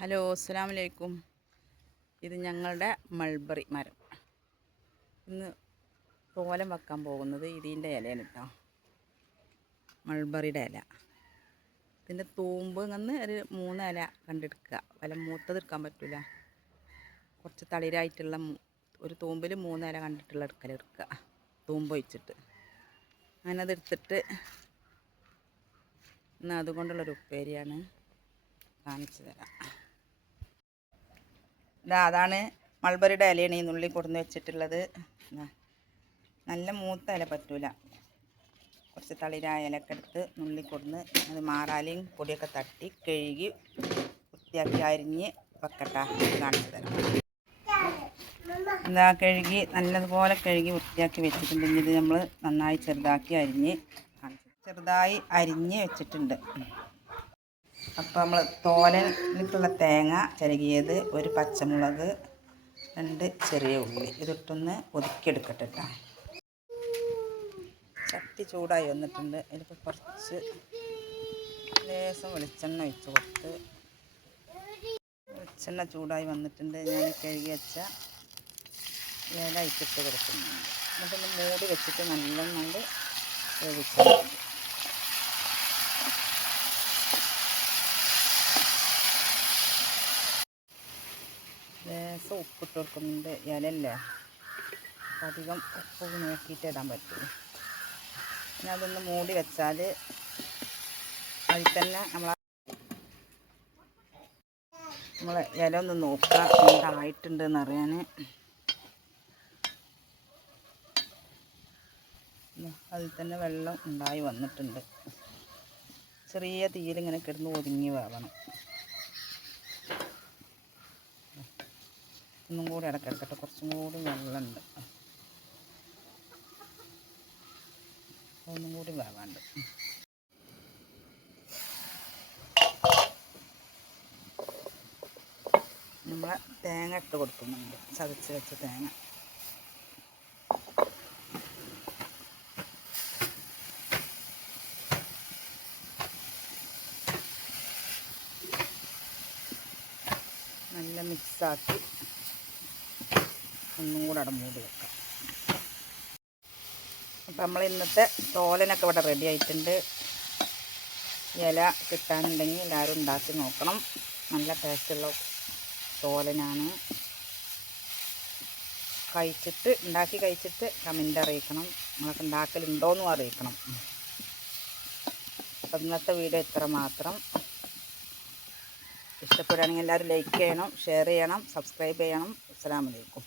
Hello, അസ്സലാമു അലൈക്കും. ഇത് ഞങ്ങളുടെ മൾബറി മരം. ഇന്ന് തോലം വെക്കാൻ പോകുന്നത് ഇതിൻ്റെ ഇലയാണ് കേട്ടോ. മൾബറിയുടെ ഇല. ഇതിൻ്റെ തൂമ്പ് നിന്ന് ഒരു 3 ഇല കണ്ടെടുക്കുക. വല്ല മൂത്തത് എടുക്കാൻ പറ്റില്ല. കുറച്ച് തളിരായിട്ടുള്ള ഒരു തൂമ്പിൽ 3 ഇല കണ്ടിട്ടുള്ള എടുക്കുക. തൂമ്പ് വെച്ചിട്ട് അങ്ങനെ അതെടുത്തിട്ട് ഇന്ന് അതുകൊണ്ടുള്ളൊരു ഉപ്പേരിയാണ് കാണിച്ചു തരാം. അതാണ് മൾബറിയുടെ ഇലയാണ് ഈ നുള്ളി കൊടുന്ന് വെച്ചിട്ടുള്ളത്. നല്ല മൂത്ത ഇല പറ്റൂല, കുറച്ച് തളിരായ ഇലയൊക്കെ എടുത്ത് നുള്ളി കൊടുന്ന് അത് മാറാലയും പൊടിയൊക്കെ തട്ടി കഴുകി വൃത്തിയാക്കി അരിഞ്ഞ് വെക്കട്ടെ. കാണിച്ചു തരാം. കഴുകി നല്ലതുപോലെ കഴുകി വൃത്തിയാക്കി വെച്ചിട്ടുണ്ടെങ്കിൽ ഇത് നമ്മൾ നന്നായി ചെറുതായി അരിഞ്ഞ് വെച്ചിട്ടുണ്ട്. അപ്പോൾ നമ്മൾ തോരനിലേക്കുള്ള തേങ്ങ ചിരകിയത്, ഒരു പച്ചമുളക്, 2 ചെറിയ ഉള്ളി ഇതിട്ടൊന്ന് ഒതുക്കിയെടുക്കട്ടെ കേട്ടോ. ചട്ടി ചൂടായി വന്നിട്ടുണ്ട്. ഇതിപ്പോൾ കുറച്ച് ലേശം വെളിച്ചെണ്ണ ഒഴിച്ച് കൊടുത്ത് വെളിച്ചെണ്ണ ചൂടായി വന്നിട്ടുണ്ട്. ഞാൻ കഴുകി വെച്ച ഇല ഇട്ടിട്ട് കൊടുക്കുന്നുണ്ട്. എന്നിട്ടൊന്ന് മൂടി വെച്ചിട്ട് നല്ലോണം വേവിച്ചു. ലേശം ഉപ്പിട്ട് കൊടുക്കുന്നുണ്ട്. ഇലല്ലേ, അധികം ഉപ്പ് നോക്കിയിട്ട് ഇടാൻ പറ്റുള്ളൂ. പിന്നെ അതൊന്ന് മൂടി വെച്ചാൽ അതിൽ തന്നെ നമ്മൾ ഇല ഒന്ന് നോക്കുക എന്തായിട്ടുണ്ടെന്ന് അറിയാൻ. അതിൽ തന്നെ വെള്ളം ഉണ്ടായി വന്നിട്ടുണ്ട്. ചെറിയ തീയിലിങ്ങനെ കിടന്ന് ഒതുങ്ങി വേവണം. ഒന്നും കൂടി ഇടയ്ക്കെടുക്കട്ടെ, കുറച്ചും കൂടി വെള്ളമുണ്ട്, ഒന്നും കൂടി വേവാണ്ട്. നമ്മൾ തേങ്ങ ഇട്ട് കൊടുക്കുന്നുണ്ട്, ചതച്ച് വെച്ച തേങ്ങ. നല്ല മിക്സാക്കി ഒന്നും കൂടെ അവിടെ മൂടി വെക്കാം. അപ്പം നമ്മൾ ഇന്നത്തെ തോലനൊക്കെ ഇവിടെ റെഡി ആയിട്ടുണ്ട്. ഇല കിട്ടാനുണ്ടെങ്കിൽ എല്ലാവരും ഉണ്ടാക്കി നോക്കണം. നല്ല ടേസ്റ്റുള്ള തോലനാണ്. ഉണ്ടാക്കി കഴിച്ചിട്ട് കമൻ്റ് അറിയിക്കണം. നമ്മളൊക്കെ ഉണ്ടാക്കലുണ്ടോയെന്നും അറിയിക്കണം. അപ്പം ഇന്നത്തെ വീഡിയോ ഇത്ര മാത്രം. ഇഷ്ടപ്പെടുകയാണെങ്കിൽ എല്ലാവരും ലൈക്ക് ചെയ്യണം, ഷെയർ ചെയ്യണം, സബ്സ്ക്രൈബ് ചെയ്യണം. അസ്സലാമു അലൈക്കും.